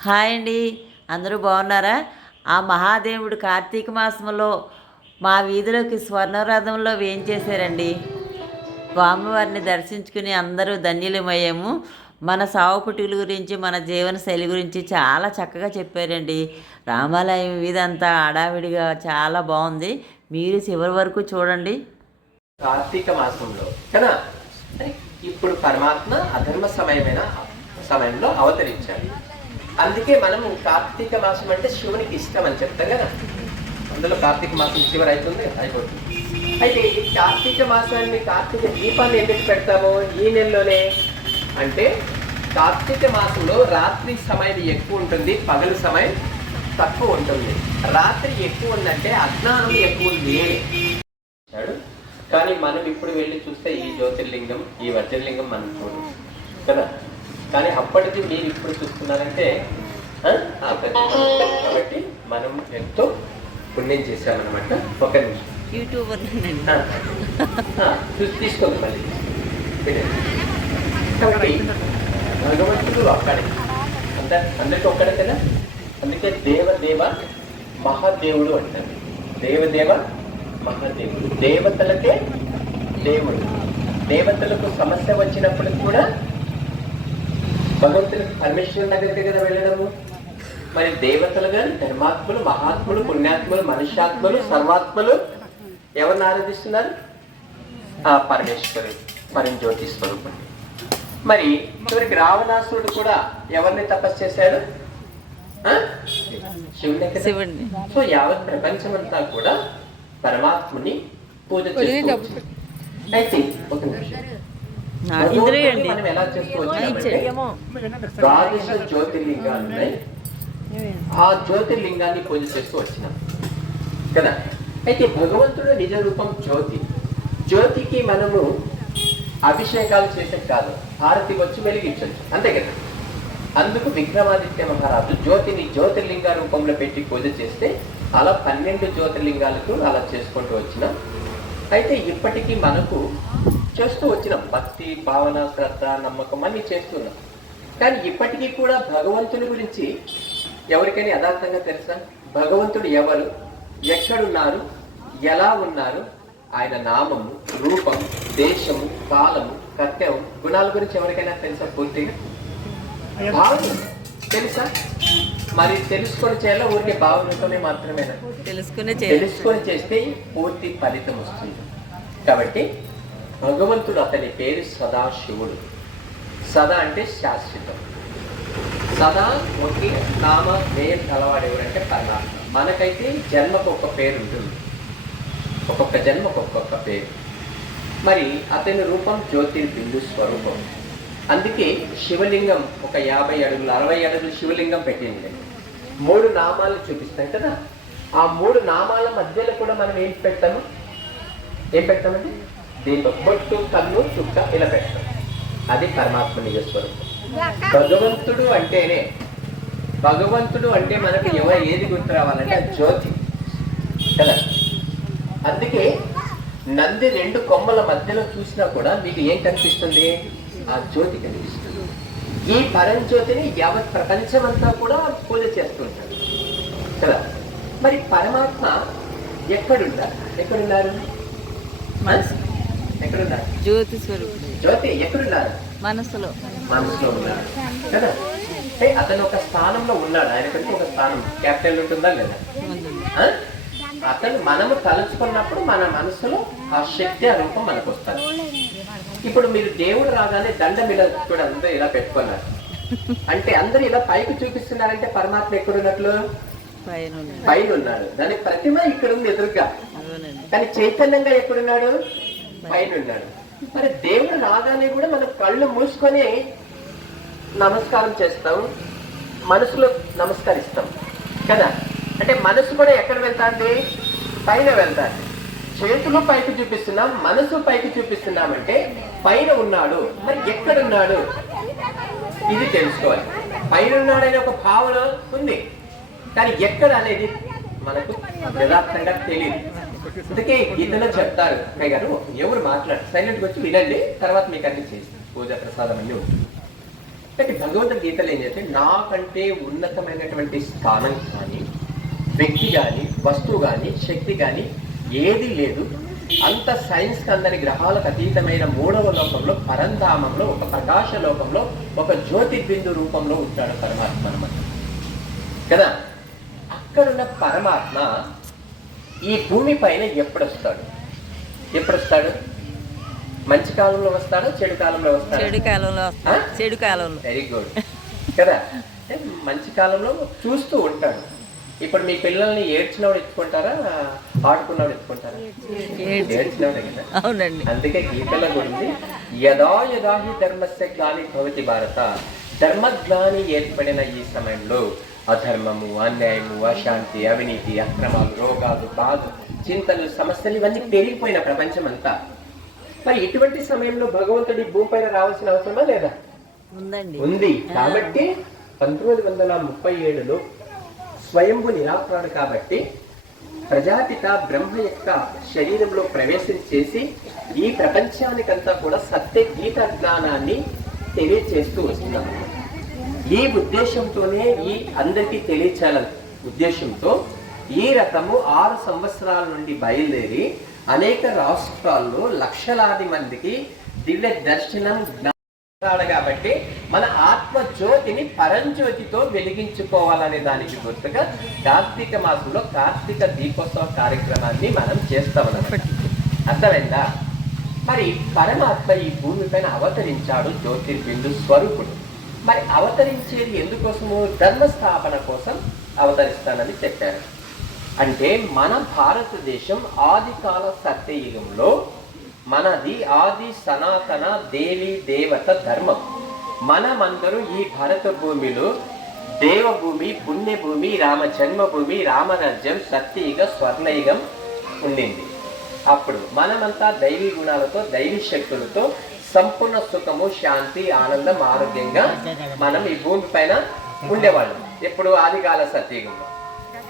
Hi అండి. అందరూ బాగున్నారా? ఆ మహాదేవుడు కార్తీక మాసంలో మా వీధిలోకి స్వర్ణరథంలో వేయించేశారండి స్వామివారిని దర్శించుకుని అందరూ ధన్యులమయ్యాము. మన సావుపుట్టుల గురించి మన జీవన శైలి గురించి చాలా చక్కగా చెప్పారండి. రామాలయం వీధంతా ఆడావిడిగా చాలా బాగుంది. మీరు చివరి వరకు చూడండి. కార్తీక మాసంలో కదా? ఇప్పుడు పరమాత్మ అధర్మ సమయమైన సమయంలో అవతరించాలి అందుకే మనము కార్తీక మాసం అంటే శివునికి ఇష్టం అని చెప్తాం కదా. అందులో కార్తీక మాసం చివరి అవుతుంది అయిపోతుంది. అయితే ఈ కార్తీక మాసాన్ని కార్తీక దీపాన్ని ఎందుకు పెడతాము ఈ నెలలోనే? అంటే కార్తీక మాసంలో రాత్రి సమయం ఎక్కువ ఉంటుంది పగలు సమయం తక్కువ ఉంటుంది. రాత్రి ఎక్కువ ఉందంటే అజ్ఞానం ఎక్కువ ఉంది. కానీ మనం ఇప్పుడు వెళ్ళి చూస్తే ఈ జ్యోతిర్లింగం ఈ వజ్రలింగం మనం చూడదు కదా? కానీ అప్పటిది మీరు ఇప్పుడు చూస్తున్నారంటే. కాబట్టి మనం ఎంతో పుణ్యం చేశామన్నమాట. ఒక నిమిషం. యూట్యూబర్ చూసి తీసుకోండి మళ్ళీ. కాబట్టి భగవంతుడు అక్కడే. అంత అందరికి ఒక్కడే కదా? అందుకే దేవదేవ మహాదేవుడు అంటారు. దేవదేవ మహాదేవుడు. దేవతలకే దేవుడు. దేవతలకు సమస్య వచ్చినప్పుడు కూడా భగవంతునికి పరమేశ్వరుని దగ్గరికి కదా వెళ్ళడము? మరి దేవతలు కానీ ధర్మాత్ములు మహాత్ములు పుణ్యాత్ములు మనుష్యాత్ములు సర్వాత్ములు ఎవరిని ఆరాధిస్తున్నారు? ఆ పరమేశ్వరుడు పరం జ్యోతి స్వరూపుడు మరి చివరికి రావణాసురుడు కూడా ఎవరిని తపస్సు చేశాడు? శివుడే. శివుడిని సో యావత్ ప్రపంచమంతా కూడా పరమాత్ముని పూజ చేస్తూ వచ్చింది. అయితే ఒక నిమిషం. మనం ఎలా ద్వాదశ జ్యోతిర్లింగాలు ఉన్నాయి ఆ జ్యోతిర్లింగాన్ని పూజ చేస్తూ వచ్చినాం. కదా? అయితే భగవంతుడు నిజ రూపం జ్యోతి. జ్యోతికి మనము అభిషేకాలు చేసే కాదు. హారతి వచ్చి వెలిగించవచ్చు అంతే కదా? అందుకు విక్రమాదిత్య మహారాజు జ్యోతిని జ్యోతిర్లింగ రూపంలో పెట్టి పూజ చేస్తే అలా పన్నెండు జ్యోతిర్లింగాలకు అలా చేసుకుంటూ వచ్చినాం. అయితే ఇప్పటికీ మనకు చేస్తూ వచ్చినాం భక్తి భావన శ్రద్ధ నమ్మకం అన్ని చేస్తున్నాం. కానీ ఇప్పటికీ కూడా భగవంతుని గురించి ఎవరికైనా యథార్థంగా తెలుసా? భగవంతుడు ఎవరు? ఎక్కడున్నారు? ఎలా ఉన్నారు? ఆయన నామము రూపం దేశము కాలము కర్తవ్యం గుణాల గురించి ఎవరికైనా తెలుసా పూర్తిగా? భావన తెలుసా? మరి తెలుసుకొని చేయాలో? ఊరికే భావనతోనే మాత్రమేనా? తెలుసుకునే తెలుసుకొని చేస్తే పూర్తి ఫలితం వస్తుంది. కాబట్టి భగవంతుడు అతని పేరు సదాశివుడు సదా అంటే శాశ్వతం. సదా ఒకే నామ పేరు కలవాడు ఎవరంటే పరమాత్మ. మనకైతే జన్మకు ఒక పేరు ఉంటుంది. ఒక్కొక్క జన్మకు ఒక్కొక్క పేరు. మరి అతని రూపం జ్యోతిర్బిందు స్వరూపం. అందుకే శివలింగం ఒక యాభై అడుగులు అరవై అడుగులు శివలింగం పెట్టింది. మూడు నామాలు చూపిస్తాం కదా? ఆ మూడు నామాల మధ్యలో కూడా మనం ఏం పెట్టాము? ఏం పెట్టామండి? దీంట్లో బొట్టు కన్ను చుక్క ఇలా పెడతాం అది పరమాత్మ నిజ స్వరూపం. భగవంతుడు అంటేనే భగవంతుడు అంటే మనకు ఎవరు ఏది గుర్తు రావాలంటే అది జ్యోతి. కదా? అందుకే నంది రెండు కొమ్మల మధ్యలో చూసినా కూడా మీకు ఏం కనిపిస్తుంది? ఆ జ్యోతి కనిపిస్తుంది. ఈ పరంజ్యోతిని యావత్ ప్రపంచమంతా కూడా పూజ చేస్తుంటారు కదా? మరి పరమాత్మ ఎక్కడున్నారు ఎక్కడున్నారు? మనసు ఎక్కడున్నారు? జ్యోతి స్వరూపుడు. జ్యోతి ఎక్కడున్నారు? మనసులో. మనసులో ఉన్నాడు. కదా? అంటే అతను ఒక స్థానంలో ఉన్నాడు. ఆయనకంటే ఒక స్థానం. క్యాపిటల్ ఉంటుందా లేదా? ముందు? అతను మనము తలుచుకున్నప్పుడు మన మనసులో ఆ శక్తి ఆ రూపం మనకు వస్తుంది. ఇప్పుడు మీరు దేవుడు రాగానే దండం ఇలా కూడా అందరూ ఇలా పెట్టుకున్నారు. అంటే అందరూ ఇలా పైకి చూపిస్తున్నారంటే పరమాత్మ ఎక్కడున్నట్లు? పైన ఉన్నాడు. దాని ప్రతిమ ఇక్కడ ఉంది ఎదురుగా కానీ చైతన్యంగా ఎక్కడున్నాడు? పైన ఉన్నాడు మరి దేవుడు రాగానే కూడా మనం కళ్ళు మూసుకొని నమస్కారం చేస్తాం మనసులో నమస్కరిస్తాం కదా? అంటే మనసు కూడా ఎక్కడ వెళ్తాంది? పైన వెళ్తాంది. చేతులు పైకి చూపిస్తున్నాం మనసు పైకి చూపిస్తున్నామంటే పైన ఉన్నాడు. మరి ఎక్కడున్నాడు ఇది తెలుసుకోవాలి. పైన ఉన్నాడనే ఒక భావన ఉంది. కానీ ఎక్కడ అనేది మనకు యథార్థంగా తెలియదు. అందుకే గీతలో చెప్తారు. అక్కయ్య గారు ఎవరు మాట్లాడు సైలెంట్గా వచ్చి వినండి తర్వాత మీకు అన్ని చేసి పూజ ప్రసాదం అన్ని ఉంటుంది అంటే గీతలు ఏం చేస్తే నాకంటే ఉన్నతమైనటువంటి స్థానం కానీ వ్యక్తి కానీ వస్తువు కానీ శక్తి కానీ ఏది లేదు. అంత సైన్స్ అందని గ్రహాలకు అతీతమైన మూడవ లోకంలో పరంధామంలో ఒక ప్రకాశ లోకంలో ఒక జ్యోతిర్బిందు రూపంలో ఉంటాడు పరమాత్మ అనమాట కదా? అక్కడున్న పరమాత్మ ఈ భూమి పైన ఎప్పుడు వస్తాడు ఎప్పుడు వస్తాడు మంచి కాలంలో వస్తాడా చెడు కాలంలో వస్తాడా? చెడు కాలంలో వస్తా ఆ? చెడు కాలంలో. వెరీ గుడ్ కదా? మంచి కాలంలో చూస్తూ ఉంటాడు. ఇప్పుడు మీ పిల్లల్ని ఏడ్చినవాడు ఎత్తుకుంటారా? ఆడుకున్నవాడు ఎత్తుకుంటారా? ఏడ్చి- ఏడ్చినవాడే కదా? అవునండి. అందుకే గీతలో కూడా ఉంది యదా యదా హి ధర్మస్య గ్లాని భవతి భారత. ధర్మగ్లాని ఏర్పడిన ఈ సమయంలో అధర్మము అన్యాయము అశాంతి అవినీతి అక్రమాలు రోగాలు బాధలు చింతలు సమస్యలు ఇవన్నీ పెరిగిపోయిన ప్రపంచం అంతా మరి ఇటువంటి సమయంలో భగవంతుడి భూమిపైన రావాల్సిన అవసరమా లేదా? ఉంది. కాబట్టి పంతొమ్మిది వందల ముప్పై ఏడులో స్వయంభు నిరాకురాడు కాబట్టి ప్రజాపిత బ్రహ్మ యొక్క శరీరంలో ప్రవేశం చేసి ఈ ప్రపంచానికంతా కూడా సత్య గీత జ్ఞానాన్ని తెలియచేస్తూ వస్తున్నాం. ఈ ఉద్దేశంతోనే ఈ అందరికీ తెలియచేయాల ఉద్దేశంతో ఈ రకము ఆరు సంవత్సరాల నుండి బయలుదేరి అనేక రాష్ట్రాల్లో లక్షలాది మందికి దివ్య దర్శనం జ్ఞానాడు కాబట్టి మన ఆత్మ జ్యోతిని పరంజ్యోతితో వెలిగించుకోవాలనే దానికి గుర్తుగా కార్తీక మాసంలో కార్తీక దీపోత్సవ కార్యక్రమాన్ని మనం చేస్తాం అర్థమైందా? మరి పరమాత్మ ఈ భూమిపైన అవతరించాడు జ్యోతిర్బిందు స్వరూపుడు. మరి అవతరించేది ఎందుకోసము? ధర్మస్థాపన కోసం అవతరిస్తానని చెప్పారు. అంటే మన భారతదేశం ఆదికాల సత్యయుగంలో మనది ఆది సనాతన దేవి దేవత ధర్మం. మనమందరూ ఈ భారత భూమిలో దేవభూమి పుణ్యభూమి రామ జన్మభూమి రామరాజ్యం సత్యయుగ స్వర్ణయుగం ఉండింది. అప్పుడు మనమంతా దైవీ గుణాలతో దైవీ శక్తులతో సంపూర్ణ సుఖము శాంతి ఆనందం ఆరోగ్యంగా మనం ఈ భూమి పైన ఉండేవాళ్ళం. ఎప్పుడు ఆదికాల సత్యయుగంలో.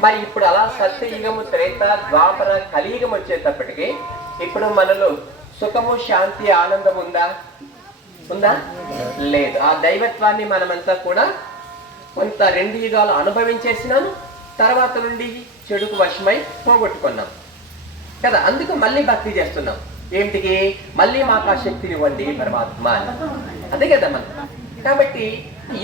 మరి ఇప్పుడు అలా సత్యయుగము త్రేత ద్వాపర కలియుగం వచ్చేటప్పటికి ఇప్పుడు మనలో సుఖము శాంతి ఆనందం ఉందా? ఉందా? లేదు. ఆ దైవత్వాన్ని మనమంతా కూడా కొంత రెండు యుగాలు అనుభవించేసినాము తర్వాత నుండి చెడుకు వశమై పోగొట్టుకున్నాం. కదా? అందుకు మళ్ళీ భక్తి చేస్తున్నాం. ఏమిటికి మళ్ళీ మాకు ఆ శక్తిని ఇవ్వండి పరమాత్మ అని. అదే కదా మనం కాబట్టి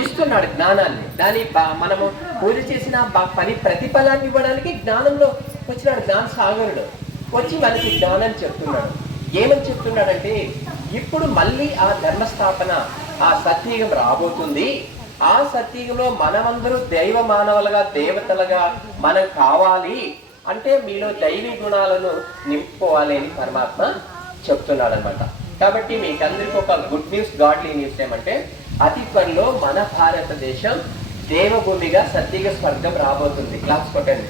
ఇస్తున్నాడు జ్ఞానాన్ని. దాని మనము పూజ చేసిన పని ప్రతిఫలాన్ని ఇవ్వడానికి జ్ఞానంలో వచ్చినాడు జ్ఞాన సాగరుడు. వచ్చి మనకి జ్ఞానం చెప్తున్నాడు. ఏమని చెప్తున్నాడంటే ఇప్పుడు మళ్ళీ ఆ ధర్మస్థాపన ఆ సత్యయుగం రాబోతుంది. ఆ సత్యయుగంలో మనమందరూ దైవ మానవులుగా దేవతలుగా మనం కావాలి. అంటే మీలో దైవీ గుణాలను నింపుకోవాలి అని పరమాత్మ చెప్తున్నాడు అనమాట కాబట్టి మీకు అందరికీ ఒక గుడ్ న్యూస్ గాడ్లీ న్యూస్ ఏమంటే అతి త్వరలో మన భారతదేశం దేవభూమిగా సత్యగ స్వర్గం రాబోతుంది. క్లాస్ కొట్టండి.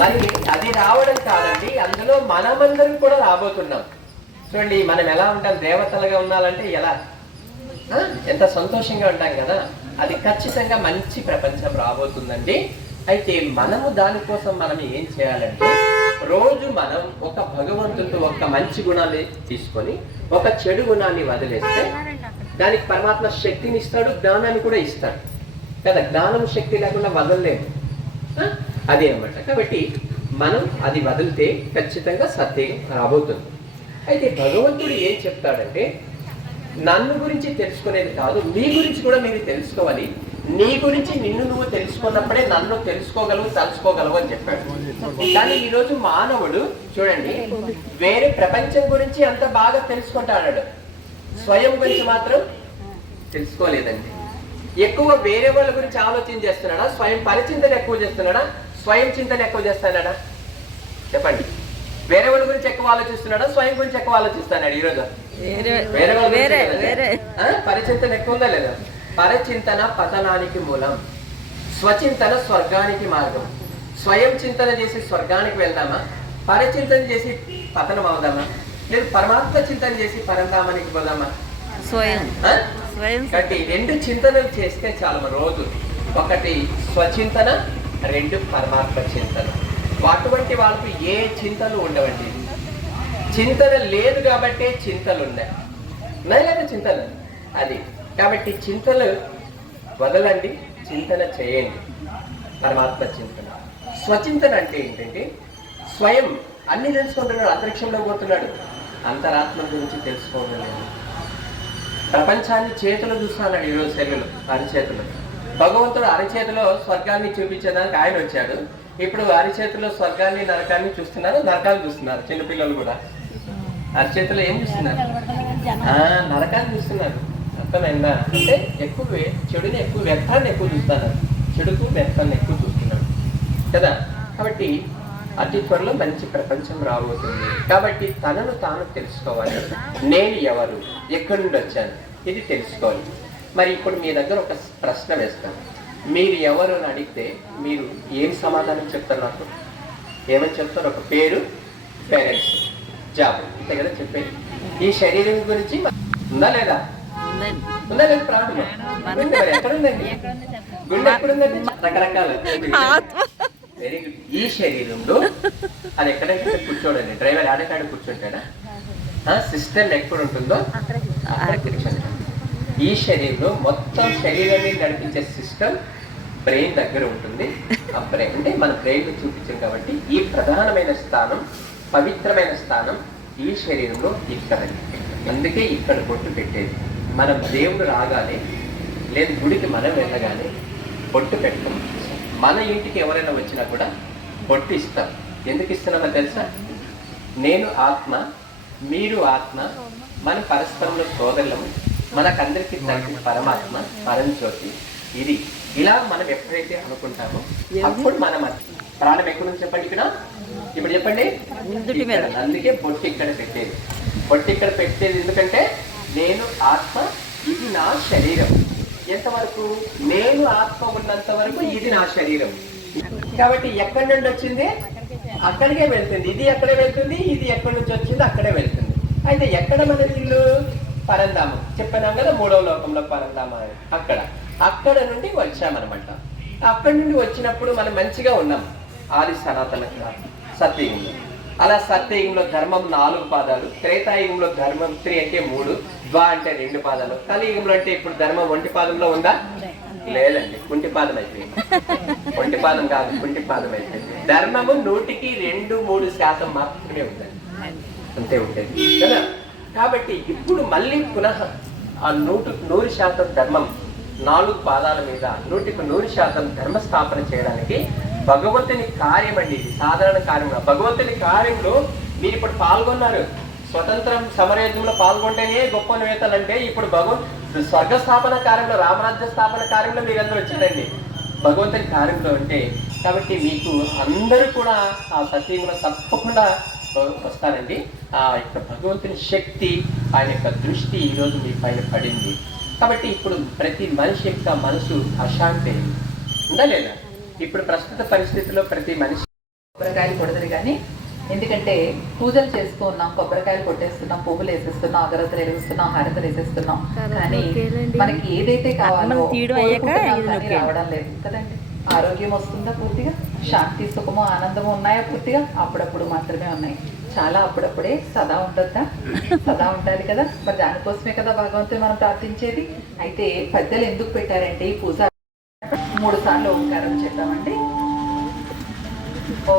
మరి అది రావడం కాదండి అందులో మనమందరం కూడా రాబోతున్నాం. చూడండి మనం ఎలా ఉంటాం దేవతలుగా ఉండాలంటే ఎలా? ఎంత సంతోషంగా ఉంటాం కదా. అది ఖచ్చితంగా మంచి ప్రపంచం రాబోతుందండి. అయితే మనము దానికోసం మనం ఏం చేయాలంటే రోజు మనం ఒక భగవంతుడితో ఒక మంచి గుణాన్ని తీసుకొని ఒక చెడు గుణాన్ని వదిలేస్తే దానికి పరమాత్మ శక్తిని ఇస్తాడు జ్ఞానాన్ని కూడా ఇస్తాడు. కదా జ్ఞానం శక్తి లేకుండా వదలలేము. అదే అనమాట కాబట్టి మనం అది వదిలితే ఖచ్చితంగా సత్యం రాబోతుంది. అయితే భగవంతుడు ఏం చెప్తాడంటే నన్ను గురించి తెలుసుకునేది కాదు మీ గురించి కూడా మీరు తెలుసుకోవాలి. నీ గురించి నిన్ను నువ్వు తెలుసుకున్నప్పుడే నన్ను తెలుసుకోగలవు తలుసుకోగలవు అని చెప్పాడు. కానీ ఈరోజు మానవుడు చూడండి వేరే ప్రపంచం గురించి అంత బాగా తెలుసుకుంటాడు. స్వయం గురించి మాత్రం తెలుసుకోలేదండి. ఎక్కువ వేరే వాళ్ళ గురించి ఆలోచన చేస్తున్నాడా? స్వయం పరిచింతన ఎక్కువ చేస్తున్నాడా? స్వయం చింతన ఎక్కువ చేస్తున్నాడా? చెప్పండి. వేరే వాళ్ళ గురించి ఎక్కువ ఆలోచిస్తున్నాడా? స్వయం గురించి ఎక్కువ ఆలోచిస్తున్నాడు ఈరోజు? వేరే వేరే వాళ్ళ? పరిచింతన ఎక్కువ ఉందా లేదా? పరచింతన పతనానికి మూలం స్వచింతన స్వర్గానికి మార్గం. స్వయం చింతన చేసి స్వర్గానికి వెళ్దామా? పరచింతన చేసి పతనం అవుదామా? లేదు పరమాత్మ చింతన చేసి పరంధామానికి పోదామా? స్వయం. కాబట్టి రెండు చింతనలు చేస్తే చాలు రోజు. ఒకటి స్వచింతన రెండు పరమాత్మ చింతన. అటువంటి వాళ్ళకు ఏ చింతలు ఉండవండి. చింతన లేదు కాబట్టే చింతలు ఉన్నాయి చింతలు. అది కాబట్టి చింతలు వదలండి చింతన చేయండి. పరమాత్మ చింతన. స్వచింతన అంటే ఏంటంటే స్వయం అన్ని తెలుసుకుంటున్నాడు అంతరిక్షంలో పోతున్నాడు. అంతరాత్మ గురించి తెలుసుకోవడం లేదు. ప్రపంచాన్ని చేతులు చూస్తున్నాడు ఈరోజు శైలులు అరిచేతులు. భగవంతుడు అరిచేతిలో స్వర్గాన్ని చూపించడానికి ఆయన వచ్చాడు. ఇప్పుడు అరిచేతిలో స్వర్గాన్ని నరకాన్ని చూస్తున్నారు నరకాలు చూస్తున్నారు చిన్నపిల్లలు కూడా. అరిచేతిలో ఏం చూస్తున్నారు? ఆ, నరకాన్ని చూస్తున్నారు. అర్థమైందా అంటే ఎక్కువ చెడుని ఎక్కువ వ్యర్థాన్ని ఎక్కువ చూస్తాను. చెడుకు వ్యర్థాన్ని ఎక్కువ చూస్తున్నాడు కదా? కాబట్టి అతి త్వరలో మంచి ప్రపంచం రాబోతుంది. కాబట్టి తనను తాను తెలుసుకోవాలి. నేను ఎవరు? ఎక్కడి నుండి వచ్చాను? ఇది తెలుసుకోవాలి. మరి ఇప్పుడు మీ దగ్గర ఒక ప్రశ్న వేస్తాను. మీరు ఎవరు అని అడిగితే మీరు ఏం సమాధానం చెప్తారు నాకు? ఏమని చెప్తారు? ఒక పేరు పేరెంట్స్. జాబ్. అంతే కదా చెప్పేది. ఈ శరీరం గురించి ఉందా లేదా? వెరీ గుడ్ ఈ శరీరంలో అది ఎక్కడెక్కడ కూర్చోడండి? డ్రైవర్ ఆడకాడ కూర్చుంటాడా? సిస్టమ్ ఎక్కడ ఉంటుందో ఈ శరీరంలో మొత్తం శరీరాన్ని నడిపించే సిస్టమ్ బ్రెయిన్ దగ్గర ఉంటుంది. ఆ బ్రెయిన్ అంటే మన బ్రెయిన్ చూపించాం కాబట్టి ఈ ప్రధానమైన స్థానం పవిత్రమైన స్థానం ఈ శరీరంలో ఇక్కడ. అందుకే ఇక్కడ బొట్టు పెట్టేది. మనం దేవుడు రాగానే లేదు గుడికి మనం వెళ్ళగానే బొట్టు పెట్టుకోం. మన ఇంటికి ఎవరైనా వచ్చినా కూడా బొట్టు ఇస్తాం. ఎందుకు ఇస్తున్నామో తెలుసా? నేను ఆత్మ మీరు ఆత్మ మన పరస్పరంలో సోదరులము మనకందరికీ తండ్రి పరమాత్మ పరంజ్యోతి ఇది ఇలా మనం ఎప్పుడైతే అనుకుంటామో అప్పుడు మనం ప్రాణం ఎక్కడి నుంచి చెప్పండి ఇక్కడ? ఇప్పుడు చెప్పండి. అందుకే బొట్టు ఇక్కడ పెట్టేది. బొట్టు ఇక్కడ పెట్టేది ఎందుకంటే నేను ఆత్మ ఇది నా శరీరం. ఎంతవరకు? నేను ఆత్మ ఉన్నంత వరకు ఇది నా శరీరం. కాబట్టి ఎక్కడి నుండి వచ్చింది? అక్కడికే వెళ్తుంది. ఇది ఎక్కడ వెళ్తుంది? ఇది ఎక్కడి నుంచి వచ్చింది అక్కడే వెళ్తుంది. అయితే ఎక్కడ మన ఇల్లు? పరంధామం. చెప్పినాం కదా మూడవ లోకంలో పరంధామ. అక్కడ. అక్కడ నుండి వచ్చామనమాట అక్కడి నుండి వచ్చినప్పుడు మనం మంచిగా ఉన్నాం. ఆది సనాతన సత్యయుగంలో అలా సత్యయుగంలో ధర్మం నాలుగు పాదాలు త్రేతాయుగంలో ధర్మం త్రీ అంటే మూడు ద్వా అంటే రెండు పాదాలు. కలియుగంలో అంటే ఇప్పుడు ధర్మం ఒంటి పాదంలో ఉందా? లేదండి. కుంటి పాదం అయిపోయింది ఒంటి పాదం కాదు కుంటి పాదం అయిపోయింది ధర్మము నూటికి రెండు మూడు శాతం మాత్రమే ఉందండి అంతే ఉంటుంది. కదా? కాబట్టి ఇప్పుడు మళ్ళీ పునః ఆ నూటు నూరు శాతం ధర్మం నాలుగు పాదాల మీద నూటికి నూరు శాతం ధర్మ స్థాపన చేయడానికి భగవంతుని కార్యం అండి ఇది సాధారణ కార్యం భగవంతుని కార్యంలో మీరు ఇప్పుడు పాల్గొన్నారు. స్వతంత్రం సమరయుద్ధంలో పాల్గొంటేనే గొప్ప నేతలు అంటే ఇప్పుడు భగవంతు స్వర్గ స్థాపన కార్యంలో రామరాజ్య స్థాపన కార్యంలో మీరు అందరూ వచ్చారండి. భగవంతుని కార్యంలో ఉంటే కాబట్టి మీకు అందరూ కూడా ఆ సత్యంలో తప్పకుండా వస్తారండి. ఆ యొక్క భగవంతుని శక్తి ఆయన యొక్క దృష్టి ఈరోజు మీ పైన పడింది. కాబట్టి ఇప్పుడు ప్రతి మనిషి యొక్క మనసు అశాంతి ఉందా లేదా? ఇప్పుడు ప్రస్తుత పరిస్థితిలో ప్రతి మనిషి కొబ్బరికాయలు కొడదరు కానీ ఎందుకంటే పూజలు చేస్తూ ఉన్నాం కొబ్బరికాయలు కొట్టేస్తున్నాం పువ్వులు వేసేస్తున్నాం అగరత్తులు వేసేస్తున్నాం హారతలు వేసేస్తున్నాం. కానీ మనకి ఏదైతే కావాలో. రావడం లేదు. కదండి? ఆరోగ్యం వస్తుందా పూర్తిగా? శాంతి సుఖము ఆనందము ఉన్నాయా పూర్తిగా? అప్పుడప్పుడు మాత్రమే ఉన్నాయి. చాలా అప్పుడప్పుడే సదా ఉండొద్దా సదా ఉండాలి కదా? మరి దానికోసమే కదా భగవంతుని మనం ప్రార్థించేది. అయితే పెద్దలు ఎందుకు పెట్టారంటే ఈ పూజ మూడు సార్లు ఓంకారం చెప్పామండి ఓ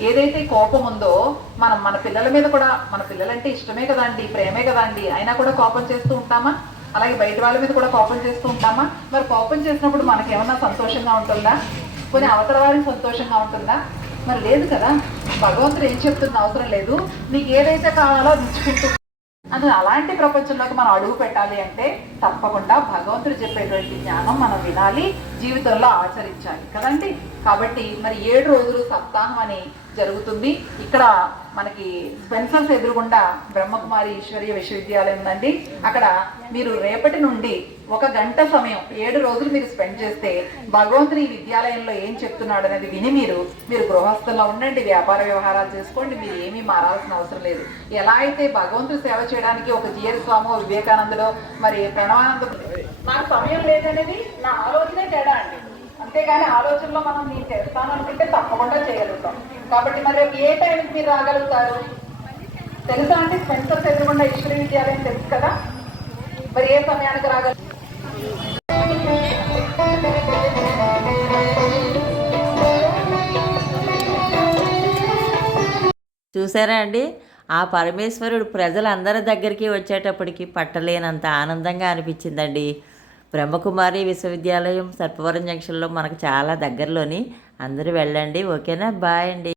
ఏదైతే కోపం ఉందో మనం మన పిల్లల మీద కూడా మన పిల్లలంటే ఇష్టమే కదండి ప్రేమే కదండి. అయినా కూడా కోపం చేస్తూ ఉంటామా? అలాగే బయట వాళ్ళ మీద కూడా కోపం చేస్తూ ఉంటామా? మరి కోపం చేసినప్పుడు మనకేమన్నా సంతోషంగా ఉంటుందా? కొన్ని అవతల వారికి సంతోషంగా ఉంటుందా? మరి లేదు కదా. భగవంతుడు ఏం చెప్తున్న అవసరం లేదు. నీకు ఏదైతే కావాలో అది అని అలాంటి ప్రపంచంలోకి మనం అడుగు పెట్టాలి అంటే తప్పకుండా భగవంతుడు చెప్పేటువంటి జ్ఞానం మనం వినాలి జీవితంలో ఆచరించాలి కదండి. కాబట్టి మరి ఏడు రోజులు సప్తాహం అని జరుగుతుంది. ఇక్కడ మనకి స్పెన్సర్స్ ఎదురుగుండా బ్రహ్మకుమారి ఈశ్వరీయ విశ్వవిద్యాలయం ఉందండి. అక్కడ మీరు రేపటి నుండి ఒక గంట సమయం ఏడు రోజులు మీరు స్పెండ్ చేస్తే భగవంతుని ఈ విద్యాలయంలో ఏం చెప్తున్నాడు అనేది విని మీరు మీరు గృహస్థంలో ఉండండి వ్యాపార వ్యవహారాలు చేసుకోండి మీరు ఏమీ మారాల్సిన అవసరం లేదు. ఎలా అయితే భగవంతుడు సేవ చేయడానికి ఒక జిఎస్ స్వామి వివేకానందలో మరి ప్రణవానంద నాకు సమయం లేదనేది నా ఆలోచనే తేడా అండి. అంతేగాని ఆలోచనలో మనం నేను చేస్తాను అనుకుంటే తప్పకుండా చేయగలుగుతాం. కాబట్టి మరి ఏ టైంకి మీరు రాగలుగుతారు? తెలుసా అంటే స్పెన్సర్స్ ఎదురుకుండా ఈశ్వరి విద్యాలయం తెలుసు కదా? మరి ఏ సమయానికి రాగలుగుతారు చూసారా అండి? ఆ పరమేశ్వరుడు ప్రజలందరి దగ్గరికి వచ్చేటప్పటికి పట్టలేనంత ఆనందంగా అనిపించిందండి. బ్రహ్మకుమారి విశ్వవిద్యాలయం సర్పవరం జంక్షన్లో మనకు చాలా దగ్గరలోని అందరూ వెళ్ళండి. ఓకేనా? బాయ్ అండి.